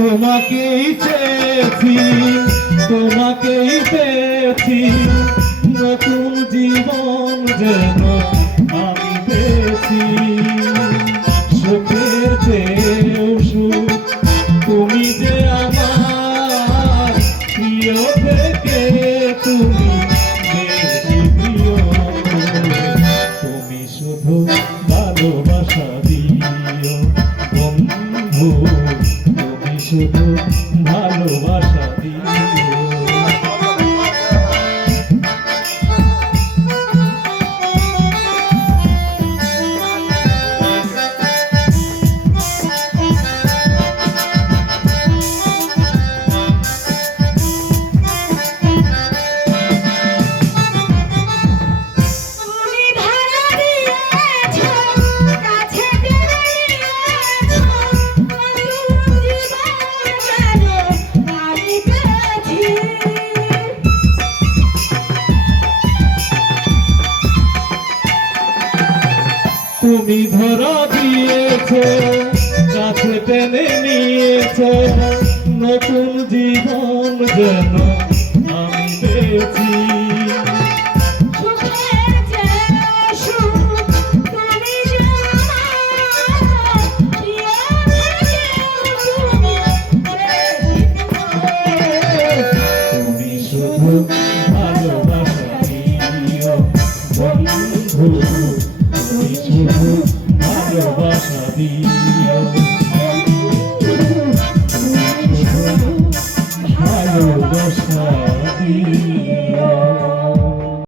তোমাকেই চেয়েছি, তোমাকেই পেয়েছি, নতুন জীবন যেন আমি পেয়েছি। সুখের চেয়েও সুখ, তুমি যে আমার প্রিয় থেকে তুমি বেশি প্রিয়। তুমি শুধু ভালোবাসা দিও বন্ধু, তুমি শুধু ভালোবাসা দিও। তুমি ধরা দিয়েছো, কাছে টেনে নিয়েছো, নতুন জীবন যেন আমি পেয়েছি। তুমি শুধু ভালোবাসা দিও বন্ধু, তুমি শুধু